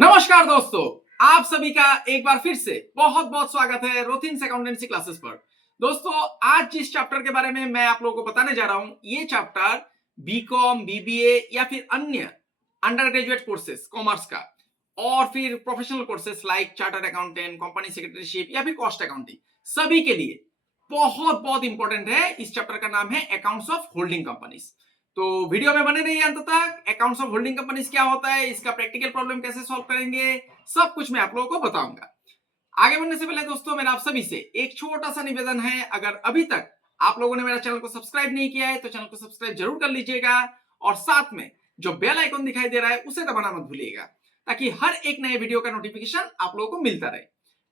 नमस्कार दोस्तों, आप सभी का एक बार फिर से बहुत बहुत स्वागत है रोथिन्स अकाउंटेंसी क्लासेस पर। दोस्तों, आज जिस चैप्टर के बारे में मैं आप लोगों को बताने जा रहा हूं, ये चैप्टर बीकॉम, बीबीए या फिर अन्य अंडर ग्रेजुएट कोर्सेस कॉमर्स का और फिर professional courses like chartered accountant, company secretaryship या फिर कॉस्ट अकाउंटिंग, सभी के लिए बहुत बहुत इंपॉर्टेंट है। इस चैप्टर का नाम है अकाउंट्स ऑफ होल्डिंग कंपनीज। तो वीडियो में बने रहिए अंत तक। अकाउंट्स ऑफ होल्डिंग कंपनीज क्या होता है, इसका प्रैक्टिकल प्रॉब्लम कैसे सॉल्व करेंगे, सब कुछ मैं आप लोगों को बताऊंगा। आगे बढ़ने से पहले दोस्तों, मेरा आप सभी से एक छोटा सा निवेदन है। अगर अभी तक आप लोगों ने मेरा चैनल को सब्सक्राइब नहीं किया है तो चैनल को सब्सक्राइब जरूर कर लीजिएगा और साथ में जो बेल आइकन दिखाई दे रहा है उसे दबाना मत भूलिएगा, ताकि हर एक नए वीडियो का नोटिफिकेशन आप लोगों को मिलता रहे।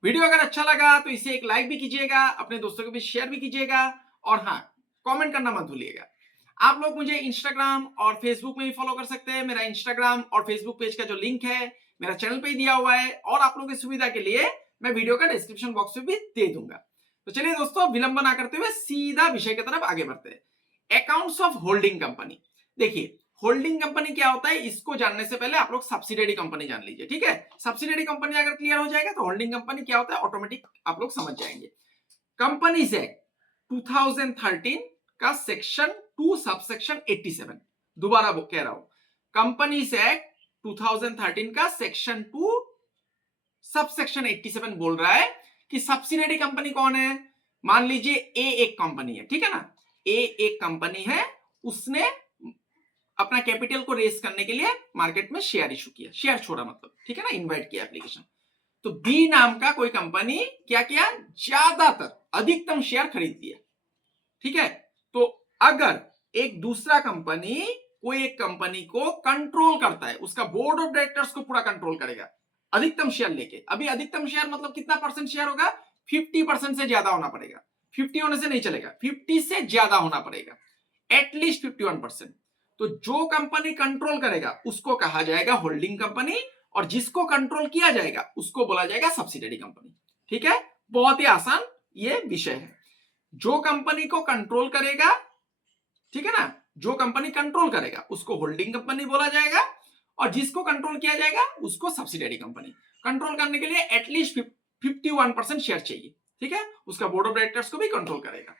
वीडियो अगर अच्छा लगा तो इसे एक लाइक भी कीजिएगा, अपने दोस्तों के बीच शेयर भी कीजिएगा और हाँ, कमेंट करना मत भूलिएगा। आप लोग मुझे इंस्टाग्राम और फेसबुक में भी फॉलो कर सकते हैं। मेरा इंस्टाग्राम और फेसबुक पेज का जो लिंक है मेरा चैनल पे ही दिया हुआ है और आप लोगों की सुविधा के लिए मैं वीडियो का डिस्क्रिप्शन बॉक्स में भी दे दूंगा। तो चलिए दोस्तों, विलंब ना करते हुए सीधा विषय की तरफ आगे बढ़ते हैं। Accounts of holding company. देखिए, होल्डिंग कंपनी क्या होता है, इसको जानने से पहले आप लोग सब्सिडियरी कंपनी जान लीजिए, ठीक है। सब्सिडियरी कंपनी अगर क्लियर हो जाएगा तो होल्डिंग कंपनी क्या होता है ऑटोमेटिक आप लोग समझ जाएंगे। कंपनीज एक्ट 2013 का सेक्शन 2 सबसेक्शन 87, दोबारा कह रहा हूं, कंपनीज एक्ट 2013 का सेक्शन 2 सबसेक्शन 87 बोल रहा है कि सब्सिडियरी कंपनी कौन है। मान लीजिए ए एक कंपनी है, ठीक है ना। ए एक कंपनी है, उसने अपना कैपिटल को रेस करने के लिए मार्केट में शेयर इशू किया, शेयर छोड़ा मतलब, ठीक है ना, इनवाइट किया एप्लीकेशन। तो बी नाम का कोई कंपनी क्या किया, ज्यादातर अधिकतम शेयर खरीद लिया, ठीक है। तो अगर एक दूसरा कंपनी कोई एक कंपनी को कंट्रोल करता है, उसका बोर्ड ऑफ डायरेक्टर्स को पूरा कंट्रोल करेगा अधिकतम शेयर लेके। अभी अधिकतम शेयर मतलब कितना परसेंट शेयर होगा, 50% से ज्यादा होना पड़ेगा। 50 होने से नहीं चलेगा, 50 से ज्यादा होना पड़ेगा, एटलीस्ट 51%। तो जो कंपनी कंट्रोल करेगा उसको कहा जाएगा होल्डिंग कंपनी और जिसको कंट्रोल किया जाएगा उसको बोला जाएगा सब्सिडियरी कंपनी, ठीक है। बहुत ही आसान ये विषय है। जो कंपनी को कंट्रोल करेगा, ठीक है ना, जो कंपनी कंट्रोल करेगा उसको होल्डिंग कंपनी बोला जाएगा और जिसको कंट्रोल किया जाएगा उसको सब्सिडियरी कंपनी। कंट्रोल करने के लिए एटलीस्ट 51% शेयर चाहिए, ठीक है। उसका बोर्ड ऑफ डायरेक्टर्स को भी कंट्रोल करेगा।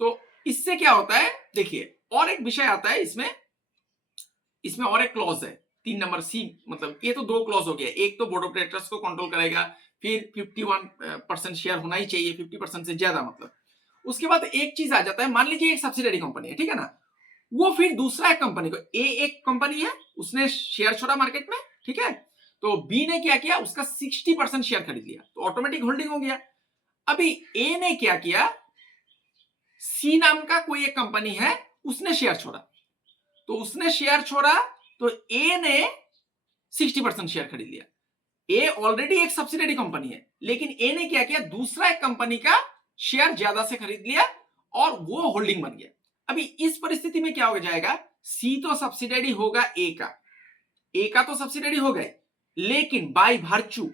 तो इससे क्या होता है, देखिए और एक विषय आता है इसमें और एक क्लॉज है 3 नंबर सी, मतलब ये तो 2 क्लॉज हो गया। एक तो बोर्ड ऑफ डायरेक्टर्स को कंट्रोल करेगा, फिर 51% शेयर होना ही चाहिए, 50% से ज्यादा मतलब। उसके बाद एक चीज आ जाता है, मान लीजिए एक सब्सिडियरी कंपनी है, ठीक है ना, वो फिर दूसरा एक कंपनी को, ए एक कंपनी है उसने शेयर छोड़ा मार्केट में, ठीक है। तो बी ने क्या किया, उसका 60% शेयर खरीद लिया, तो ऑटोमेटिक होल्डिंग हो गया। अभी ए ने क्या किया, सी नाम का कोई एक कंपनी है उसने शेयर छोड़ा, तो उसने शेयर छोड़ा तो ए ने 60% शेयर खरीद लिया। ए ऑलरेडी एक सब्सिडियरी कंपनी है, लेकिन ए ने क्या किया, दूसरा एक कंपनी का शेयर ज्यादा से खरीद लिया और वो होल्डिंग बन गया। अभी इस परिस्थिति में क्या हो जाएगा, सी तो सब्सिडियरी होगा ए का तो सब्सिडियरी हो गए, लेकिन बाय वर्च्यू,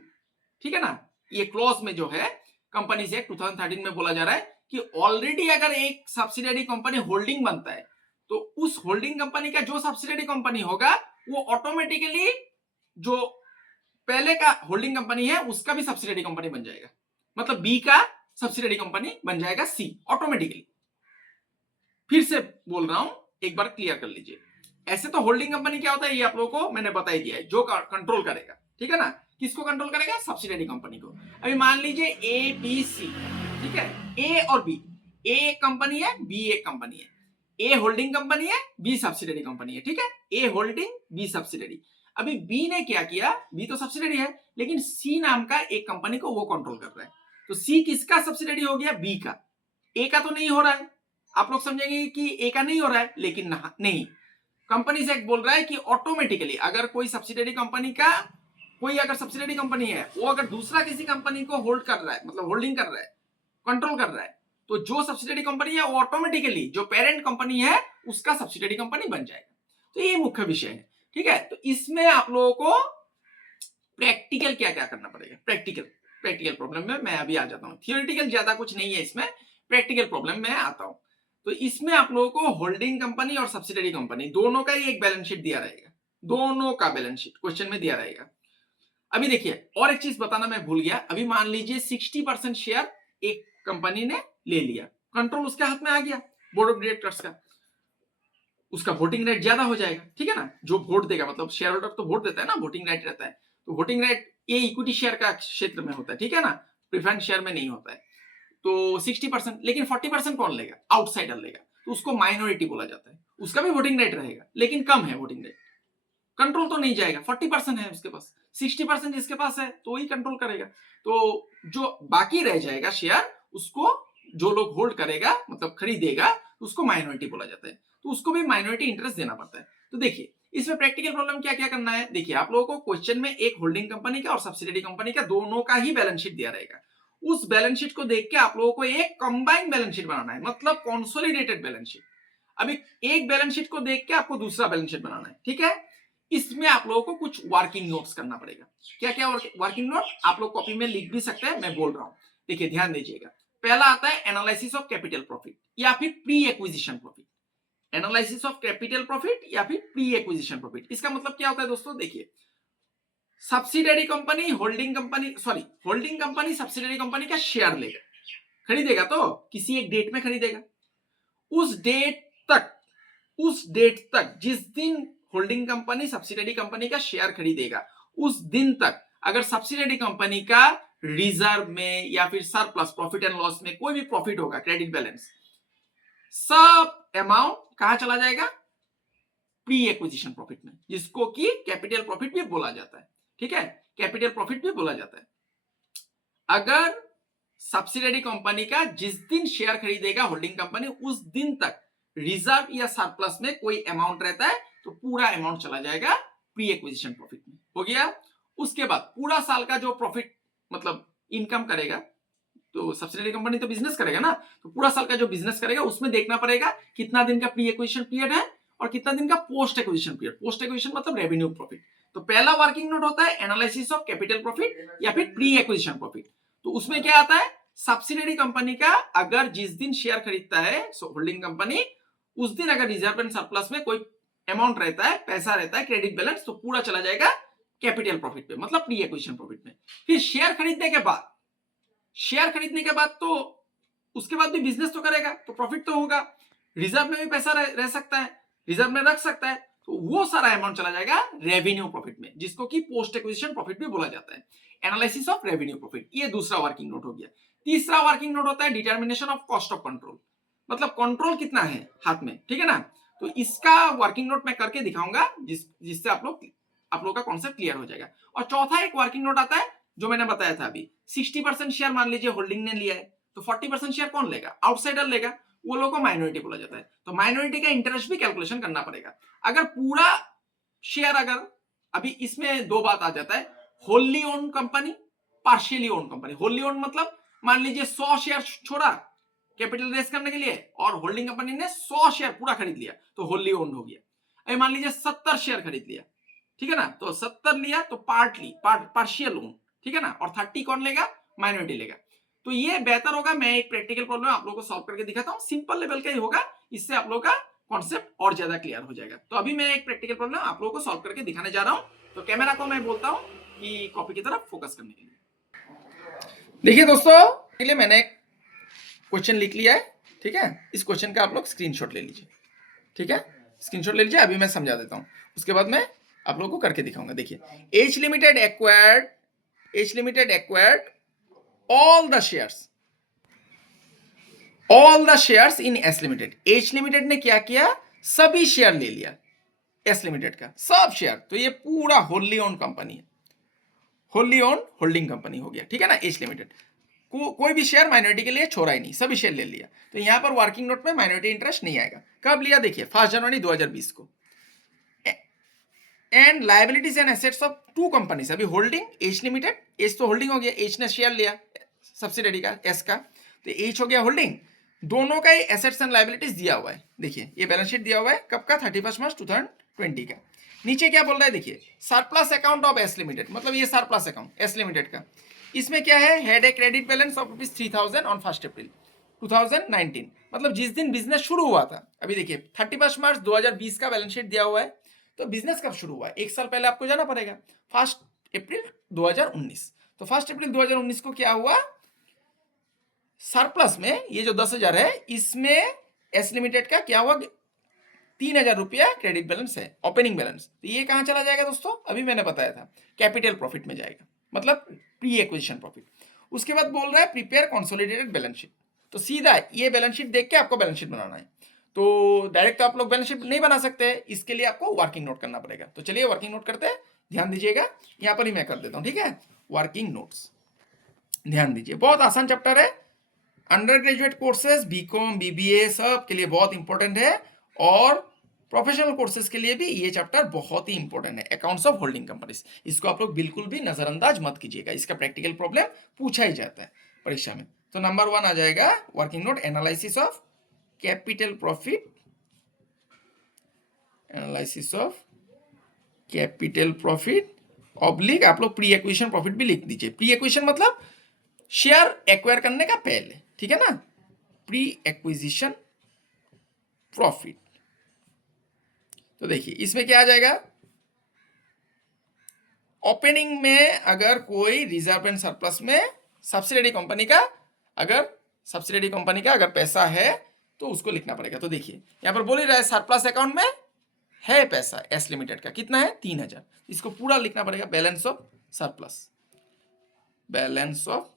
ठीक है ना, ये क्लॉज में जो है कंपनीज एक्ट 2013 में बोला जा रहा है कि ऑलरेडी अगर एक सब्सिडियरी कंपनी होल्डिंग बनता है तो उस होल्डिंग कंपनी का जो सब्सिडियरी कंपनी होगा वो ऑटोमेटिकली जो पहले का होल्डिंग कंपनी है उसका भी सब्सिडियरी कंपनी बन जाएगा, मतलब बी का सब्सिडियरी कंपनी बन जाएगा सी ऑटोमेटिकली। फिर से बोल रहा हूं, एक बार क्लियर कर लीजिए। ऐसे तो होल्डिंग कंपनी क्या होता है ये आप लोगों को मैंने बता ही दिया है, जो कंट्रोल करेगा, ठीक है ना। किसको कंट्रोल करेगा, सब्सिडियरी कंपनी को। अभी मान लीजिए ए बी सी, ठीक है, ए और बी, ए एक कंपनी है, बी एक कंपनी है। ए होल्डिंग कंपनी है, बी सब्सिडियरी कंपनी है, ठीक है। ए होल्डिंग, बी सब्सिडियरी। अभी बी ने क्या किया, बी तो सब्सिडियरी है लेकिन सी नाम का एक कंपनी को वो कंट्रोल कर रहा है, तो सी किसका सब्सिडियरी हो गया, बी का। ए का तो नहीं हो रहा है, आप लोग समझेंगे कि ए का नहीं हो रहा है, लेकिन नहीं, कंपनीज एक्ट बोल रहा है कि ऑटोमेटिकली अगर कोई सब्सिडियरी कंपनी का, कोई अगर सब्सिडियरी कंपनी है वो अगर दूसरा किसी कंपनी को होल्ड कर रहा है, मतलब होल्डिंग कर रहा है, कंट्रोल कर रहा है, तो जो सब्सिडियरी कंपनी है वो ऑटोमेटिकली जो पेरेंट कंपनी है उसका सब्सिडियरी कंपनी बन जाएगा। तो ये मुख्य विषय है, ठीक है। तो इसमें आप लोगों को प्रैक्टिकल क्या क्या करना पड़ेगा, प्रैक्टिकल प्रॉब्लम में मैं अभी आ जाता हूँ। थियोरिटिकल ज्यादा कुछ नहीं है इसमें, प्रैक्टिकल प्रॉब्लम में आता हूँ। तो इसमें आप लोगों को होल्डिंग कंपनी और सब्सिडियरी कंपनी दोनों का ही एक बैलेंस शीट दिया रहेगा, दोनों का बैलेंस शीट क्वेश्चन में दिया रहेगा। अभी देखिए और एक चीज बताना मैं भूल गया, अभी मान लीजिए 60% शेयर एक कंपनी ने ले लिया, कंट्रोल उसके हाथ में आ गया बोर्ड ऑफ डायरेक्टर्स का, उसका वोटिंग राइट ज्यादा हो जाएगा, ठीक है ना। जो वोट देगा, मतलब शेयर होल्डर तो वोट देता है ना, वोटिंग राइट रहता है, तो वोटिंग राइट ये इक्विटी शेयर का क्षेत्र में होता है, ठीक है ना, प्रेफरेंस शेयर में नहीं होता है। तो 60%, लेकिन 40% कौन लेगा, आउटसाइडर लेगा, तो उसको माइनॉरिटी बोला जाता है, उसका भी वोटिंग राइट रहेगा लेकिन कम है वोटिंग राइट, कंट्रोल तो नहीं जाएगा, 40% है उसके पास, 60% जिसके पास है तो वही कंट्रोल करेगा। तो जो बाकी रह जाएगा शेयर, उसको जो लोग होल्ड करेगा मतलब खरीदेगा, उसको माइनॉरिटी बोला जाता है, तो उसको भी माइनॉरिटी इंटरेस्ट देना पड़ता है। तो देखिए इसमें प्रैक्टिकल प्रॉब्लम क्या क्या करना है, देखिए आप लोगों को क्वेश्चन में एक होल्डिंग कंपनी का और सब्सिडियरी कंपनी का दोनों का ही बैलेंस शीट दिया रहेगा, उस बैलेंस शीट को देख के आप लोगों को एक कंबाइंड बैलेंस शीट बनाना है, मतलब कंसोलिडेटेड बैलेंस शीट। अभी एक बैलेंस शीट को देख के आपको दूसरा बैलेंस शीट बनाना है, ठीक है। इसमें आप लोगों को कुछ वर्किंग नोट्स करना पड़ेगा। क्या क्या वर्किंग नोट आप लोग कॉपी में लिख भी सकते हैं, मैं बोल रहा हूं, देखिए ध्यान दीजिएगा। पहला आता है एनालिसिस ऑफ कैपिटल प्रॉफिट या फिर pre acquisition profit, analysis of capital profit या फिर प्री एक्विजिशन प्रॉफिट। इसका मतलब क्या होता है दोस्तों, देखिए subsidiary company holding company subsidiary company का शेयर लेगा, खरीदेगा तो किसी एक डेट में खरीदेगा, उस डेट तक जिस दिन होल्डिंग कंपनी सब्सिडियरी कंपनी का शेयर खरीदेगा, उस दिन तक अगर सब्सिडियरी कंपनी का रिजर्व में या फिर सरप्लस प्रॉफिट एंड लॉस में कोई भी प्रॉफिट होगा, क्रेडिट बैलेंस, सब अमाउंट कहां चला जाएगा, प्री एक्विजिशन प्रॉफिट में, जिसको कि कैपिटल प्रॉफिट भी बोला जाता है, ठीक है, कैपिटल प्रॉफिट भी बोला जाता है। अगर सब्सिडियरी कंपनी का जिस दिन शेयर खरीदेगा होल्डिंग कंपनी, उस दिन तक रिजर्व या सरप्लस में कोई अमाउंट रहता है तो पूरा अमाउंट चला जाएगा प्री एक्विजिशन प्रॉफिट में, हो गया। उसके बाद पूरा साल का जो प्रॉफिट मतलब इनकम करेगा, तो सब्सिडियरी कंपनी तो बिजनेस करेगा ना, तो पूरा साल का जो बिजनेस करेगा उसमें देखना पड़ेगा कितना दिन का प्री एक्विजिशन पीरियड है और कितना दिन का post acquisition period, post acquisition मतलब रेवेन्यू प्रॉफिट। तो पहला वर्किंग नोट होता है एनालिसिस ऑफ कैपिटल प्रॉफिट या फिर प्री एक्विजिशन प्रॉफिट। तो उसमें क्या आता है, सब्सिडियरी कंपनी का अगर जिस दिन शेयर खरीदता है होल्डिंग कंपनी, उस दिन अगर रिजर्व एंड सरप्लस में कोई अमाउंट रहता है, पैसा रहता है, क्रेडिट बैलेंस, तो पूरा चला जाएगा कैपिटल प्रॉफिट पे, मतलब प्री एक्विजिशन प्रॉफिट में। फिर शेयर खरीदने के बाद तो उसके बाद भी बिजनेस तो करेगा तो प्रॉफिट तो होगा, रिजर्व में भी पैसा रह सकता है, रिजर्व में रख सकता है, तो वो सारा अमाउंट चला जाएगा रेवेन्यू प्रॉफिट में, जिसको कि पोस्ट एक्विजिशन प्रॉफिट भी बोला जाता है, एनालिसिस ऑफ रेवेन्यू प्रॉफिट। ये दूसरा वर्किंग नोट हो गया। तीसरा वर्किंग नोट होता है determination of cost of control, मतलब कंट्रोल कितना है हाथ में, ठीक है ना। तो इसका वर्किंग नोट मैं करके दिखाऊंगा जिससे आप लोग का कॉन्सेप्ट क्लियर हो जाएगा। और चौथा एक वर्किंग नोट आता है जो मैंने बताया था अभी, 60% शेयर मान लीजिए होल्डिंग ने लिया है, तो 40% शेयर कौन लेगा, आउटसाइडर लेगा, वो लोगों को माइनॉरिटी बोला जाता है। तो माइनॉरिटी का इंटरेस्ट भी कैलकुलेशन करना पड़ेगा। अगर पूरा शेयर, अगर अभी इसमें दो बात आ जाता है, Holi own company, partially own company. Holi own मतलब मान लीजिए 100 शेयर छोड़ा कैपिटल रेस करने के लिए और होल्डिंग कंपनी ने 100 शेयर पूरा खरीद लिया, तो होली ओन हो गया। अभी मान लीजिए 70 शेयर खरीद लिया, ठीक है ना, तो 70 लिया तो पार्शियल ओन, ठीक है ना, और 30 कौन लेगा, माइनॉरिटी लेगा। तो ये बेहतर होगा, मैं एक प्रैक्टिकल प्रॉब्लम आप लोगों को सॉल्व करके दिखाता हूं, सिंपल लेवल का ही होगा, इससे आप लोगों का कॉन्सेप्ट और ज्यादा क्लियर हो जाएगा। तो अभी मैं एक प्रैक्टिकल प्रॉब्लम आप लोगों को सॉल्व करके दिखाने जा रहा हूं, तो कैमरा को मैं बोलता हूं कि कॉपी की तरफ फोकस करने के लिए। देखिए दोस्तों, के लिए मैंने एक क्वेश्चन लिख लिया है, ठीक है, इस क्वेश्चन का आप लोग स्क्रीनशॉट ले लीजिए, ठीक है, स्क्रीनशॉट ले लीजिए। अभी मैं समझा देता हूं, उसके बाद मैं आप लोगों को करके दिखाऊंगा। देखिए, H limited acquired all the shares in S limited. H limited ने क्या किया, सभी शेयर ले लिया एस लिमिटेड का, सब शेयर। तो ये पूरा होल्ली ओन कंपनी है, होल्ली ओन होल्डिंग कंपनी हो गया, ठीक है ना। एच लिमिटेड कोई भी शेयर माइनॉरिटी के लिए छोड़ा ही नहीं, सभी शेयर ले लिया। तो यहां पर वर्किंग नोट में माइनॉरिटी इंटरेस्ट नहीं आएगा। कब लिया, देखिए 1 जनवरी 2020 को। And liabilities and assets of two companies, अभी होल्डिंग एच लिमिटेड, एच तो होल्डिंग हो गया, एच ने शेयर लिया सब्सिडियरी का एस का, तो एच हो गया होल्डिंग, दोनों का ही एसेट्स एंड लायबिलिटीज दिया हुआ है। देखिए ये बैलेंस शीट दिया हुआ है, कब का, 31 मार्च 2020 का। नीचे क्या बोल रहा है, देखिए surplus account of S limited, मतलब ये सरप्लस अकाउंट एस लिमिटेड का। इसमें क्या है, had a credit balance of ₹3000 on 1 अप्रैल 2019, मतलब जिस दिन बिजनेस शुरू हुआ था। अभी देखिए 31 मार्च 2020 का बैलेंस शीट दिया हुआ है, तो बिजनेस कब शुरू हुआ, एक साल पहले आपको जाना पड़ेगा। 1 अप्रैल 2019। तो 1 अप्रैल 2019 को क्या हुआ, सरप्लस में ये जो 10,000 है इसमें एस लिमिटेड का क्या हुआ, 3,000 रुपया क्रेडिट बैलेंस है, ओपनिंग बैलेंस। तो ये कहां चला जाएगा दोस्तों, अभी मैंने बताया था कैपिटल प्रॉफिट में जाएगा, मतलब प्री एक्विजिशन प्रॉफिट। उसके बाद बोल रहा है प्रिपेयर कंसोलिडेटेड बैलेंस शीट। तो सीधा ये बैलेंस शीट देख के आपको बैलेंस शीट बनाना है। तो डायरेक्ट आप लोग बैलेंस शीट नहीं बना सकते, इसके लिए आपको वर्किंग नोट करना पड़ेगा। तो चलिए वर्किंग नोट करते हैं, ध्यान दीजिएगा, यहां पर ही मैं कर देता हूं, ठीक है। वर्किंग नोट्स ध्यान दीजिए, बहुत आसान चैप्टर है, undergraduate courses BCom BBA सब के लिए बहुत इंपॉर्टेंट है, और प्रोफेशनल कोर्सेज के लिए भी ये चैप्टर बहुत ही इंपॉर्टेंट है, अकाउंट्स ऑफ होल्डिंग कंपनीज। इसको आप लोग बिल्कुल भी नजरअंदाज मत कीजिएगा, इसका प्रैक्टिकल प्रॉब्लम पूछा ही जाता है परीक्षा में। तो नंबर 1 आ जाएगा working note, analysis of capital profit, analysis of capital profit oblique आप लोग प्री एक्विजिशन प्रॉफिट भी लिख दीजिए। प्री एक्विजिशन मतलब शेयर एक्वायर करने का पहले, ठीक है ना, प्री एक्विजिशन प्रॉफिट। तो देखिए इसमें क्या आ जाएगा, ओपनिंग में अगर कोई रिजर्व एंड सरप्लस में सब्सिडियरी कंपनी का अगर पैसा है तो उसको लिखना पड़ेगा। तो देखिए यहां पर बोल ही रहा है सरप्लस अकाउंट में है पैसा एस लिमिटेड का, कितना है 3,000, इसको पूरा लिखना पड़ेगा, balance of surplus, balance of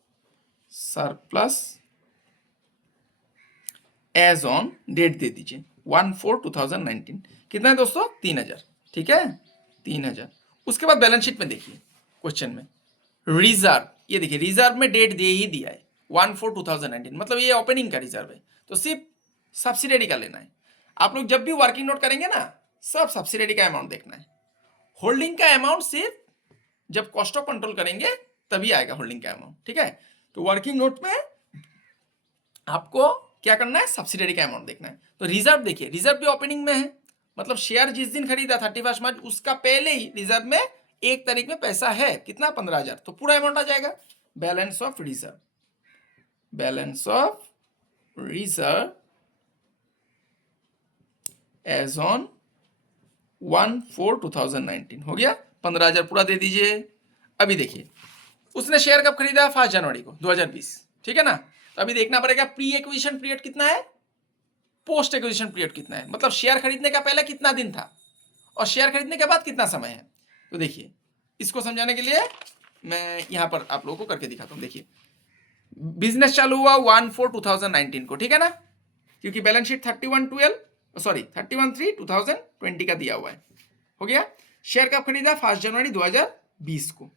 surplus as on date दे दीजिए 1/4/2019, कितना है दोस्तों 3,000, ठीक है 3,000। उसके बाद बैलेंस शीट में देखिए क्वेश्चन में रिजर्व, ये देखिए रिजर्व में डेट दे ही दिया है 1/4/2019, मतलब ये ओपनिंग का रिजर्व है, तो सिर्फ सब्सिडियरी का लेना है। आप लोग जब भी वर्किंग नोट करेंगे ना, सब सब्सिडियरी का अमाउंट देखना है, होल्डिंग का अमाउंट सिर्फ जब कॉस्ट ऑफ कंट्रोल करेंगे तभी आएगा होल्डिंग का अमाउंट, ठीक है। तो वर्किंग नोट में आपको क्या करना है, सब्सिडियरी का अमाउंट देखना है। तो रिजर्व देखिए, रिजर्व भी ओपनिंग में है, मतलब शेयर जिस दिन खरीदा 31 मार्च उसका पहले ही रिजर्व में 1 तारीख में पैसा है, कितना 15,000, तो पूरा अमाउंट आ जाएगा। Balance of reserve, balance of reserve as on 1/4/2019 हो गया, 15,000 पूरा दे दीजिए। अभी देखिए उसने शेयर कब खरीदा, 5 जनवरी को 2020, ठीक है ना। तो अभी देखना पड़ेगा प्री एक्विजिशन पीरियड कितना है, पोस्ट एक्विजिशन पीरियड कितना है, मतलब शेयर खरीदने का पहले कितना दिन था और शेयर खरीदने के बाद कितना समय है। तो देखिए इसको समझाने के लिए मैं यहां पर आप लोगों को करके दिखाता हूं। देखिए बिजनेस चालू हुआ 1/4/2019 को, ठीक है ना, क्योंकि बैलेंस शीट 31/3/2020 का दिया हुआ है, हो गया। शेयर कब खरीदा, 1 जनवरी 2020 को।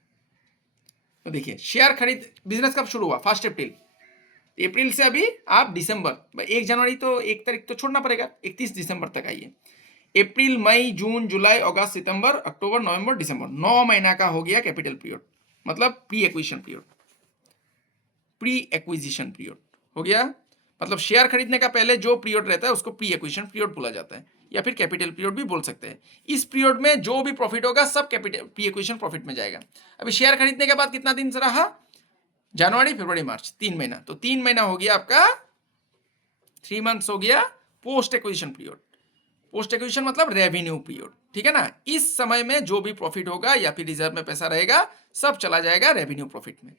तो देखिए शेयर खरीद, बिजनेस कब शुरू हुआ, 1 अप्रैल, अप्रैल से अभी आप दिसंबर, 1 जनवरी तो 1 तारीख तो छोड़ना पड़ेगा, 31 दिसंबर तक आइए। अप्रैल मई जून जुलाई अगस्त सितंबर अक्टूबर नवंबर दिसंबर, 9 महीना का हो गया कैपिटल पीरियड, मतलब pre acquisition period, pre acquisition period हो गया। मतलब शेयर खरीदने का पहले जो पीरियड रहता है उसको प्री एक्विजिशन पीरियड बोला जाता है, या फिर कैपिटल पीरियड भी बोल सकते हैं। इस पीरियड में जो भी प्रॉफिट होगा सब कैपिटल प्री एक्विजिशन प्रॉफिट में जाएगा। अभी शेयर खरीदने के बाद कितना दिन से रहा, जनवरी फरवरी मार्च, 3 महीना, तो 3 महीना हो गया आपका, 3 मंथ्स हो गया post acquisition period. Post acquisition मतलब रेवेन्यू पीरियड, ठीक है ना। इस समय में जो भी प्रॉफिट होगा या फिर रिजर्व में पैसा रहेगा सब चला जाएगा रेवेन्यू प्रॉफिट में,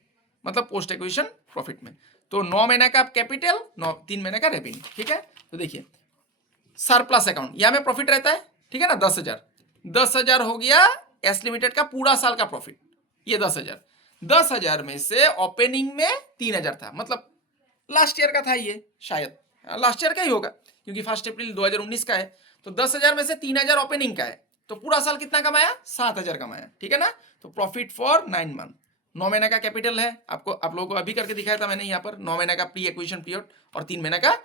मतलब पोस्ट एक्विजिशन प्रॉफिट में। तो 9 महीना का कैपिटल, 3 महीने का रेवेन्यू, ठीक है। तो देखिए सरप्लस अकाउंट, यहां में प्रॉफिट रहता है, ठीक है ना, 10,000 हो गया एस लिमिटेड का पूरा साल का प्रॉफिट, ये 10,000 में से ओपनिंग में 3,000 था, मतलब लास्ट ईयर का था, ये शायद लास्ट ईयर का ही होगा क्योंकि 1 अप्रैल 2019 का है। तो 10,000 में से 3,000 ओपनिंग का है, तो पूरा साल कितना कमाया, 7,000 कमाया, ठीक है ना। तो प्रॉफिट फॉर 9 मंथ, 9 महीने का कैपिटल है, आपको आप लोगों को अभी करके दिखाया था मैंने यहाँ पर, 9 महीने का प्री एक्विजिशन पीरियड और 3 महीने का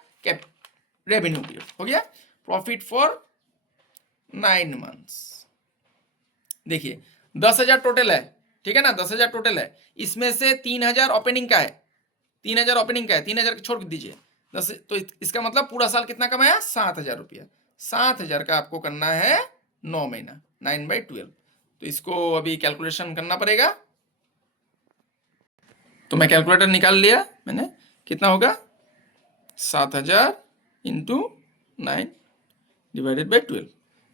रेवेन्यू पीरियड हो गया। प्रॉफिट फॉर 9 मंथ्स, देखिए 10,000 टोटल है, ठीक है ना, 10,000 टोटल है, इसमें से 3,000 ओपनिंग का है, 3,000 ओपनिंग का है, 3,000 छोड़ दीजिए 10, तो इसका मतलब पूरा साल कितना कमाया, 7,000 रुपया। 7,000 का आपको करना है 9 महीना, 9/12। तो इसको अभी कैलकुलेशन करना पड़ेगा, तो मैं कैलकुलेटर निकाल लिया मैंने, कितना होगा 7,000 इंटू 9 डिवाइडेड बाई 12,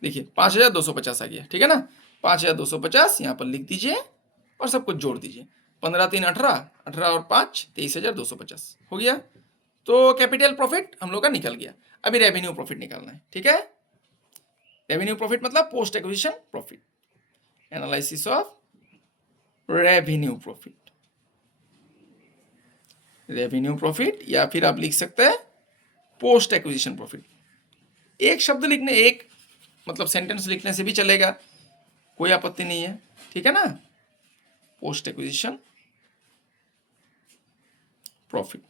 देखिए 5,250 आ गया, ठीक है ना। 5,250 यहाँ पर लिख दीजिए, और सब कुछ जोड़ दीजिए। 15 3 18, 18 और 5 23,250 हो गया। तो कैपिटल प्रॉफिट हम लोग का निकल गया। अभी रेवेन्यू प्रॉफिट निकालना है, ठीक है। रेवेन्यू प्रॉफिट मतलब post acquisition profit, analysis of revenue profit. Revenue profit या फिर आप लिख सकते हैं पोस्ट एक्विजिशन प्रॉफिट। एक शब्द लिखने, एक मतलब सेंटेंस लिखने से भी चलेगा, कोई आपत्ति नहीं है, ठीक है ना। Post acquisition profit.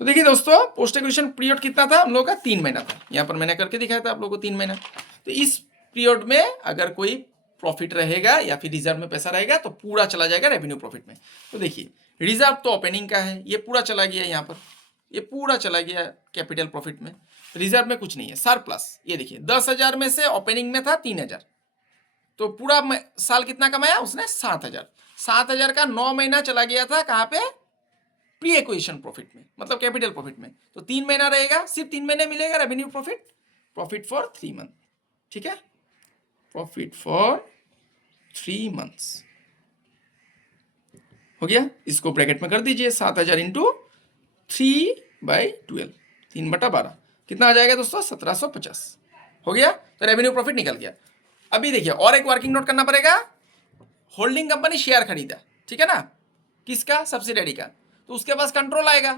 तो देखिए दोस्तों, पोस्ट एक्विजिशन पीरियड कितना था हम लोग का? 3 महीना था। यहां पर मैंने करके दिखाया था आप लोगों को 3 महीना। तो इस पीरियड में अगर कोई प्रॉफिट रहेगा या फिर रिजर्व में पैसा रहेगा तो पूरा चला जाएगा रेवेन्यू प्रॉफिट में। तो देखिए, रिजर्व तो ओपनिंग का है, ये पूरा चला गया यहाँ पर, ये पूरा चला गया कैपिटल प्रॉफिट में। रिजर्व में कुछ नहीं है, सरप्लस। ये देखिए 10,000 में से ओपनिंग में था 3,000, तो पूरा साल कितना कमाया उसने? 7,000। 7,000 का 9 महीना चला गया था कहाँ पे? प्री एक्विजिशन प्रॉफिट में, मतलब कैपिटल प्रॉफिट में। तो 3 महीना रहेगा, सिर्फ 3 महीने मिलेगा revenue profit. Profit for 3 month, ठीक है। प्रॉफिट फॉर 3 मंथ्स हो गया। इसको ब्रैकेट में कर दीजिए, 7,000 इंटू 3/12, 3/12 कितना आ जाएगा दोस्तों? 1,750 हो गया। तो रेवेन्यू प्रॉफिट निकल गया। अभी देखिए और एक वर्किंग नोट करना पड़ेगा। होल्डिंग कंपनी शेयर खरीदा, ठीक है ना, किसका? सब्सिडरी का। तो उसके पास कंट्रोल आएगा,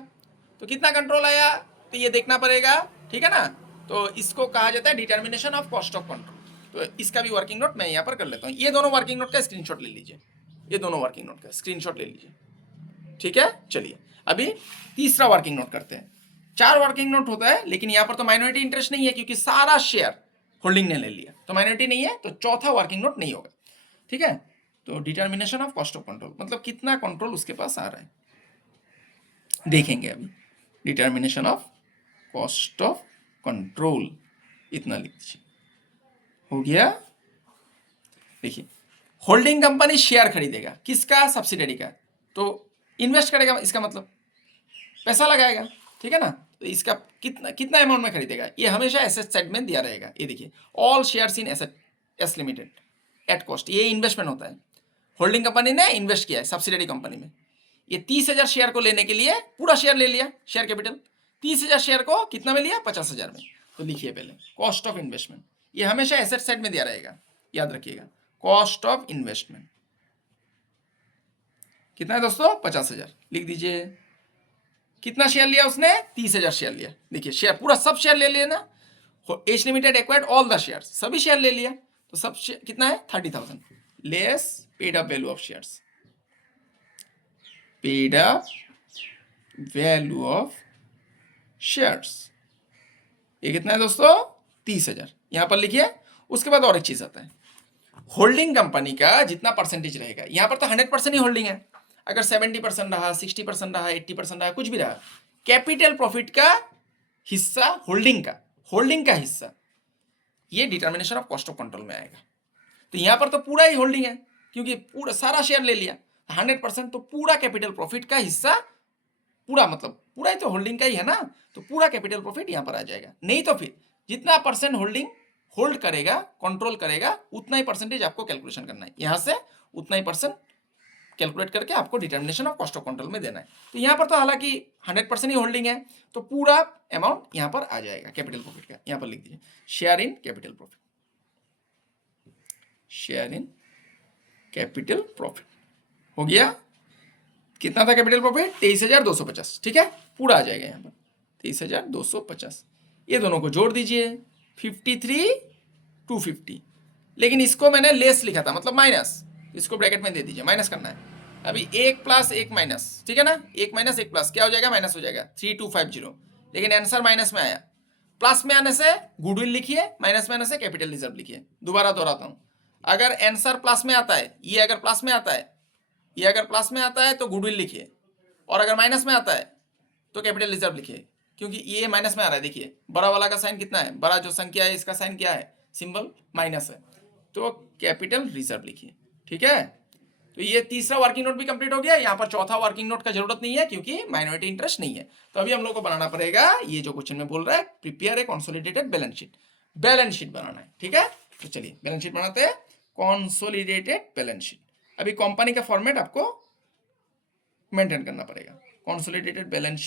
तो कितना कंट्रोल आया तो ये देखना पड़ेगा, ठीक है ना। तो इसको कहा जाता है determination of cost of control. तो इसका भी वर्किंग नोट मैं यहाँ पर कर लेता हूँ। ये दोनों वर्किंग नोट का स्क्रीनशॉट ले लीजिए, ये दोनों वर्किंग नोट का स्क्रीनशॉट ले लीजिए, ठीक है। चलिए अभी तीसरा वर्किंग नोट करते हैं। 4 वर्किंग नोट होता है, लेकिन यहाँ पर तो माइनॉरिटी इंटरेस्ट नहीं है क्योंकि सारा शेयर होल्डिंग ने ले लिया, तो माइनॉरिटी नहीं है, तो चौथा वर्किंग नोट नहीं होगा, ठीक है। तो determination of cost of control मतलब कितना कंट्रोल उसके पास आ रहा है, देखेंगे अभी। Determination of cost of control इतना लिख दीजिए, हो गया। देखिए होल्डिंग कंपनी शेयर खरीदेगा, किसका? सब्सिडरी का। तो इन्वेस्ट करेगा, इसका मतलब पैसा लगाएगा, ठीक है ना। तो इसका कितना कितना अमाउंट में खरीदेगा? ये हमेशा एसेट साइड में दिया रहेगा। ये देखिए all shares in asset S limited at cost, ये इन्वेस्टमेंट होता है। होल्डिंग कंपनी ने इन्वेस्ट किया है सब्सिडरी कंपनी में। ये 30,000 शेयर को लेने के लिए पूरा शेयर ले लिया, शेयर कैपिटल 30,000 शेयर को कितना में लिया? 50,000 में। तो लिखिए पहले कॉस्ट ऑफ इन्वेस्टमेंट, ये हमेशा एसेट साइड में दिया रहेगा, याद रखिएगा। कॉस्ट ऑफ इन्वेस्टमेंट कितना है दोस्तों? 50,000 लिख दीजिए। कितना शेयर लिया उसने? 30,000 शेयर लिया। देखिए शेयर पूरा सब शेयर ले लिया ना, H limited acquired all the share, सभी शेयर ले लिया। तो सब कितना है? 30,000 less paid up value of shares, paid up value of shares, ये कितना है दोस्तों? 30,000 यहां पर लिखिए। उसके बाद और एक चीज आता है, होल्डिंग कंपनी का जितना परसेंटेज रहेगा, यहां पर तो 100% ही होल्डिंग है। अगर 70% रहा, 60% रहा, 80% रहा, कुछ भी रहा, कैपिटल प्रॉफिट का हिस्सा होल्डिंग का हिस्सा ये determination of cost of control में आएगा। तो यहां पर तो पूरा ही होल्डिंग है क्योंकि पूरा सारा शेयर ले लिया 100%, तो पूरा कैपिटल प्रॉफिट का हिस्सा पूरा, मतलब पूरा ही तो होल्डिंग का ही है ना, तो पूरा कैपिटल प्रॉफिट यहां पर आ जाएगा। नहीं तो फिर जितना परसेंट होल्डिंग होल्ड करेगा, कंट्रोल करेगा, उतना ही परसेंटेज आपको कैलकुलेशन करना है। यहां से उतना ही परसेंट कैलकुलेट करके आपको determination of cost of control में देना है। तो यहां पर तो हालांकि 100% ही होल्डिंग है, तो पूरा अमाउंट यहां पर आ जाएगा कैपिटल प्रॉफिट का। यहां पर लिख दीजिए share in capital profit, share in capital profit हो गया। कितना था कैपिटल प्रॉफिट? 23,250, ठीक है, पूरा आ जाएगा यहां पर 23,250। ये दोनों को जोड़ दीजिए 53,250, लेकिन इसको मैंने लेस लिखा था, मतलब माइनस, इसको ब्रैकेट में दे दीजिए, माइनस करना है। अभी 1 प्लस 1 माइनस, ठीक है ना, 1 माइनस 1 प्लस क्या हो जाएगा? माइनस हो जाएगा 3,250, लेकिन आंसर माइनस में आया। प्लस में आने से गुडविल लिखिए, माइनस में आने से कैपिटल रिजर्व लिखिए। दोबारा दोहराता हूं, अगर आंसर प्लस में आता है, ये अगर प्लस में आता है, ये अगर प्लस में आता है तो गुडविल लिखिए, और अगर माइनस में आता है तो कैपिटल रिजर्व लिखिए, क्योंकि ये माइनस में आ रहा है। देखिए बड़ा वाला का साइन कितना है? बड़ा जो संख्या है इसका साइन क्या है? सिंबल माइनस है, तो कैपिटल रिजर्व लिखिए, ठीक है। तो ये तीसरा वर्किंग नोट भी कंप्लीट हो गया। यहाँ पर चौथा वर्किंग नोट का जरूरत नहीं है क्योंकि माइनॉरिटी इंटरेस्ट नहीं है। तो अभी हम लोग को बनाना पड़ेगा ये जो क्वेश्चन में बोल रहा है, prepare a consolidated balance sheet. Balance sheet बनाना है, ठीक है। तो चलिए बैलेंस शीट बनाते हैं, कंसोलिडेटेड बैलेंस शीट। अभी कंपनी का फॉर्मेट आपको मेंटेन करना पड़ेगा। Consolidated balance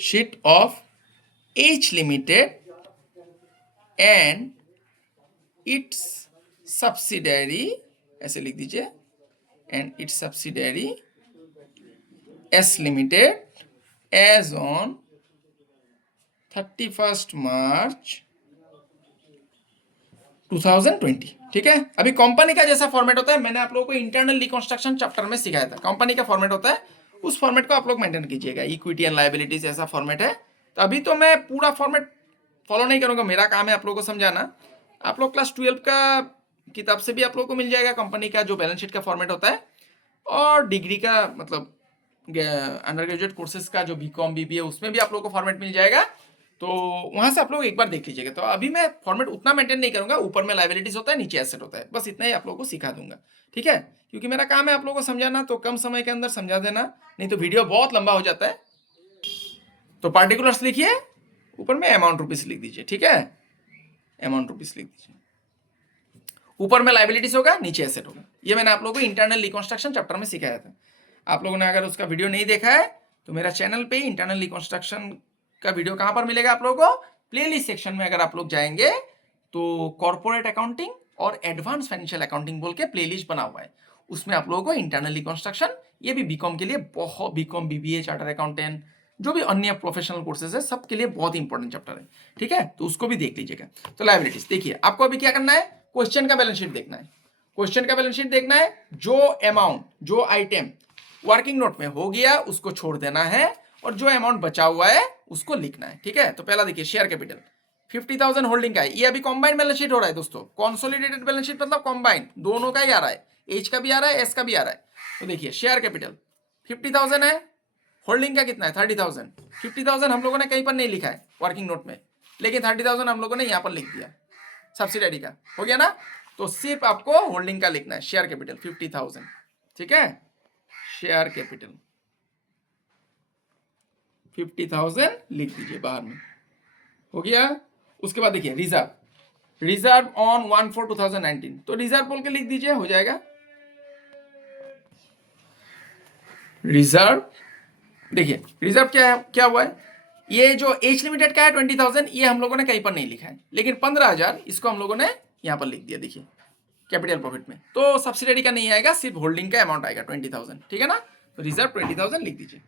sheet of H limited and its subsidiary, ऐसे लिख दीजिए, and its subsidiary S limited as on 31 March 2020। ठीक है, अभी कंपनी का जैसा फॉर्मेट होता है, मैंने आप लोगों को इंटरनल रिकंस्ट्रक्शन चैप्टर में सिखाया था, कंपनी का फॉर्मेट होता है, उस फॉर्मेट को आप लोग मेंटेन कीजिएगा। इक्विटी एंड लायबिलिटीज ऐसा फॉर्मेट है। तो अभी तो मैं पूरा फॉर्मेट फॉलो नहीं करूंगा, मेरा काम है आप लोगों को समझाना। आप लोग क्लास 12 का किताब से भी आप लोगों को मिल जाएगा कंपनी का जो बैलेंस शीट का फॉर्मेट होता है, और डिग्री का मतलब अंडर ग्रेजुएट कोर्सेज का जो बीकॉम बीबीए उसमें भी आप लोगों को फॉर्मेट मिल जाएगा। तो वहां से आप लोग एक बार देख लीजिएगा। तो अभी मैं फॉर्मेट उतना मेंटेन नहीं करूंगा, ऊपर में लायबिलिटीज होता है, नीचे एसेट होता है, बस इतना ही आप लोगों को सिखा दूंगा। ठीक है, क्योंकि मेरा काम है आप लोगों को समझाना, तो कम समय के अंदर समझा देना, नहीं तो वीडियो बहुत लंबा हो जाता है। तो पार्टिकुलर्स लिखिए, ऊपर में अमाउंट रुपीस लिख दीजिए। ठीक है, अमाउंट रुपीस लिख दीजिए, ऊपर में लायबिलिटीज होगा, नीचे एसेट होगा। ये मैंने आप लोगों को इंटरनल रिकंस्ट्रक्शन चैप्टर में सिखाया था। आप लोगों ने अगर उसका वीडियो नहीं देखा है तो मेरा चैनल पे इंटरनल रिकंस्ट्रक्शन का वीडियो कहां पर मिलेगा आप लोगों को, प्लेलिस्ट सेक्शन में अगर आप लोग जाएंगे तो कॉर्पोरेट अकाउंटिंग और एडवांस फाइनेंशियल अकाउंटिंग बोल के प्लेलिस्ट बना हुआ है, उसमें आप लोगों को इंटरनल रिकंस्ट्रक्शन, ये भी बीकॉम के लिए बहुत, बीकॉम बीबीए चार्टर अकाउंटेंट जो भी अन्य प्रोफेशनल कोर्सेज है सबके लिए बहुत इंपॉर्टेंट चैप्टर है। ठीक है, तो उसको भी देख लीजिएगा। तो लायबिलिटीज देखिए, आपको अभी क्या करना है, क्वेश्चन का बैलेंस शीट देखना है। क्वेश्चन का बैलेंस शीट देखना है, जो अमाउंट, जो आइटम वर्किंग नोट में हो गया उसको छोड़ देना है, और जो अमाउंट बचा हुआ है उसको लिखना है। ठीक है, तो पहला देखिए, शेयर कैपिटल 50,000 होल्डिंग का है, ये अभी कॉम्बाइंड बैलेंस शीट हो रहा है दोस्तों। कॉन्सोलिडेटेड बैलेंस शीट मतलब कॉम्बाइंड, दोनों का ही आ रहा है, एच का भी आ रहा है, एस का भी आ रहा है। तो देखिए, शेयर कैपिटल 50,000 है, होल्डिंग का कितना है 30,000। 50,000 हम लोगों ने कहीं पर नहीं लिखा है वर्किंग नोट में, लेकिन 30,000 हम लोगों ने यहां पर लिख दिया, सब्सिडरी का हो गया ना। तो सिर्फ आपको होल्डिंग का लिखना है, शेयर कैपिटल 50,000। ठीक है, शेयर कैपिटल 50,000 लिख दीजिए बाहर में, हो गया। उसके बाद देखिए, रिजर्व, रिजर्व ऑन 1/4/2019, तो रिजर्व बोल के लिख दीजिए, हो जाएगा। रिजर्व देखिए, रिजर्व क्या है, क्या हुआ है, ये जो एच लिमिटेड का है 20,000, ये हम लोगों ने कहीं पर नहीं लिखा है, लेकिन 15,000 इसको हम लोगों ने यहां पर लिख दिया। देखिए कैपिटल प्रॉफिट में, तो सब्सिडरी का नहीं आएगा, सिर्फ होल्डिंग का अमाउंट आएगा 20,000। ठीक है ना, तो रिजर्व 20,000 लिख दीजिए,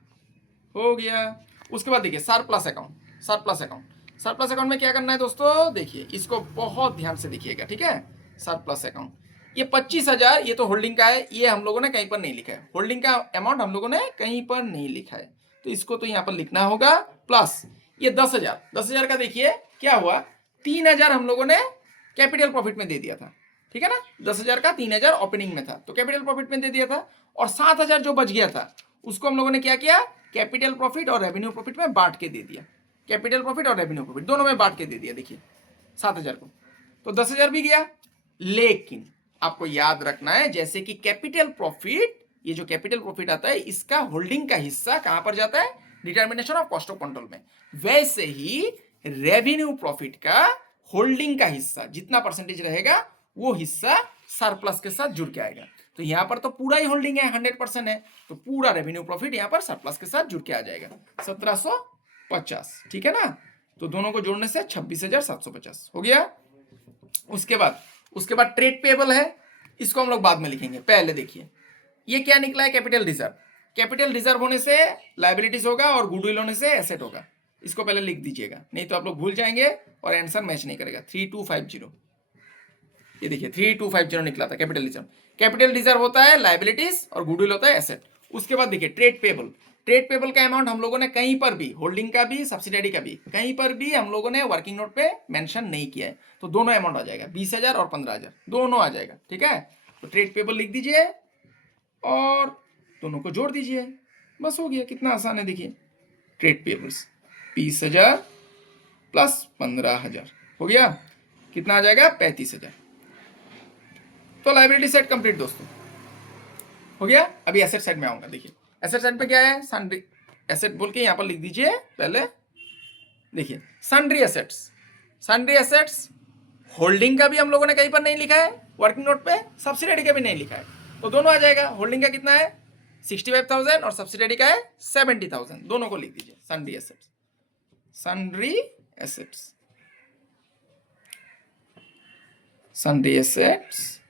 हो गया। उसके बाद देखिए, surplus account, surplus account, surplus account में क्या करना है दोस्तों, देखिए इसको बहुत ध्यान से देखिएगा। ठीक है, सरप्लस अकाउंट, ये 25,000 ये तो होल्डिंग का है, ये हम लोगों ने कहीं पर नहीं लिखा है, होल्डिंग का अमाउंट हम लोगों ने कहीं पर नहीं लिखा है, तो इसको तो यहाँ पर लिखना होगा। प्लस ये 10,000, 10,000 का देखिए क्या हुआ, 3,000 हम लोगों ने कैपिटल प्रॉफिट में दे दिया था। ठीक है ना, 10,000 का 3,000 ओपनिंग में था, तो कैपिटल प्रॉफिट में दे दिया था, और 7,000 जो बच गया था उसको हम लोगों ने क्या किया, कैपिटल प्रॉफिट और रेवेन्यू प्रॉफिट में बांट के दे दिया, कैपिटल प्रॉफिट और रेवेन्यू प्रॉफिट दोनों में बांट के दे दिया। देखिए 7,000 को, तो 10,000 भी गया। लेकिन आपको याद रखना है, जैसे कि कैपिटल प्रॉफिट, ये जो कैपिटल प्रॉफिट आता है इसका होल्डिंग का हिस्सा कहां पर जाता है, determination of cost of control में, वैसे ही रेवेन्यू प्रॉफिट का होल्डिंग का हिस्सा जितना परसेंटेज रहेगा वो हिस्सा सरप्लस के साथ जुड़ के आएगा। तो यहां पर तो पूरा ही होल्डिंग है, 100% है, तो पूरा रेवेन्यू प्रॉफिट यहां पर सरप्लस के साथ जुड़ के आ जाएगा, 1750। ठीक है ना, तो दोनों को जोड़ने से 26,750 हो गया। उसके बाद ट्रेड पेबल है, इसको हम लोग बाद में लिखेंगे, पहले देखिए ये क्या निकला है, कैपिटल रिजर्व। कैपिटल रिजर्व होने से लायबिलिटीज होगा और गुडविल होने से एसेट होगा, इसको पहले लिख दीजिएगा, नहीं तो आप लोग भूल जाएंगे और आंसर मैच नहीं करेगा। 3250, ये देखिए 3250 निकला था कैपिटल रिजर्व। कैपिटल रिजर्व होता है लायबिलिटीज और गुडविल होता है एसेट। उसके बाद देखिए ट्रेड पेबल, ट्रेड पेबल का अमाउंट हम लोगों ने कहीं पर भी, होल्डिंग का भी सब्सिडरी का भी, कहीं पर भी हम लोगों ने वर्किंग नोट पे मेंशन नहीं किया है, तो दोनों अमाउंट आ जाएगा, 20,000 और 15,000 दोनों आ जाएगा। ठीक है, तो ट्रेड पेबल लिख दीजिए और दोनों को जोड़ दीजिए, बस हो गया। कितना आसान है, देखिए ट्रेड पेबल्स 20,000 प्लस 15,000 हो गया, कितना आ जाएगा 35,000। तो लायबिलिटी सेट कंप्लीट दोस्तों, हो गया। अभी एसेट साइड में आऊंगा। देखिए एसेट साइड पे क्या है, सन्ड्री एसेट बोल के यहां पर लिख दीजिए पहले। देखिए sundry assets, sundry assets holding का भी हम लोगों ने कहीं पर नहीं लिखा है, वर्किंग नोट पे सब्सिडरी का भी नहीं लिखा है, तो दोनों आ जाएगा। होल्डिंग का कितना है 65,000 और सब्सिडरी का है 70,000, दोनों को लिख दीजिए sundry assets, sundry assets, sundry assets,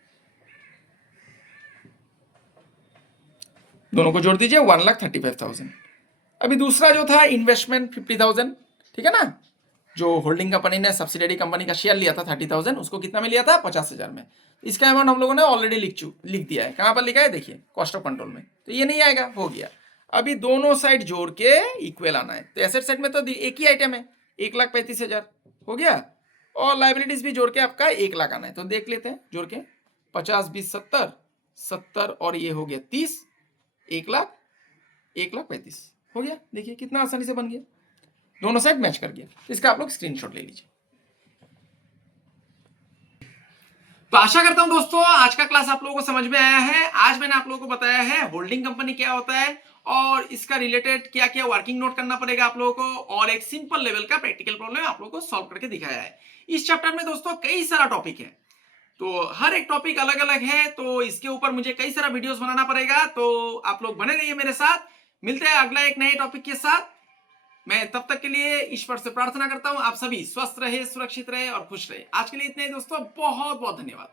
दोनों को जोड़ दीजिए 1,35,000। अभी दूसरा जो था इन्वेस्टमेंट 50,000, ठीक है ना, जो होल्डिंग कंपनी ने सब्सिडरी कंपनी का शेयर लिया था 30,000, उसको कितना में लिया था 50,000 में। इसका अमाउंट हम लोगों ने ऑलरेडी लिख दिया है। कहां पर लिखा है देखिए कॉस्ट ऑफ कंट्रोल में, तो ये नहीं आएगा, हो गया। अभी दोनों साइड जोड़ के इक्वल आना है, तो एसेट साइड में तो एक ही आइटम है 1,35,000 हो गया, और लाइबिलिटीज भी जोड़ के आपका 1,00,000 आना है। तो देख लेते हैं जोड़ के 50 20 70 70 और ये हो गया 30, 1,00,000 1,35,000 हो गया। देखिए कितना आसानी से बन गया, दोनों साइड मैच कर गया। तो इसका आप लोग स्क्रीनशॉट ले लीजिए। तो आशा करता हूं दोस्तों आज का क्लास आप लोगों को समझ में आया है। आज मैंने आप लोगों को बताया है होल्डिंग कंपनी क्या होता है और इसका रिलेटेड क्या क्या वर्किंग नोट करना पड़ेगा आप लोगों को, और एक सिंपल लेवल का प्रैक्टिकल प्रॉब्लम आप लोगों को सॉल्व करके दिखाया है। इस चैप्टर में दोस्तों कई सारा टॉपिक है, तो हर एक टॉपिक अलग अलग है, तो इसके ऊपर मुझे कई सारा वीडियोस बनाना पड़ेगा। तो आप लोग बने रहिए मेरे साथ, मिलते हैं अगला एक नए टॉपिक के साथ। मैं तब तक के लिए ईश्वर से प्रार्थना करता हूं आप सभी स्वस्थ रहे, सुरक्षित रहे और खुश रहे। आज के लिए इतने ही दोस्तों, बहुत बहुत धन्यवाद।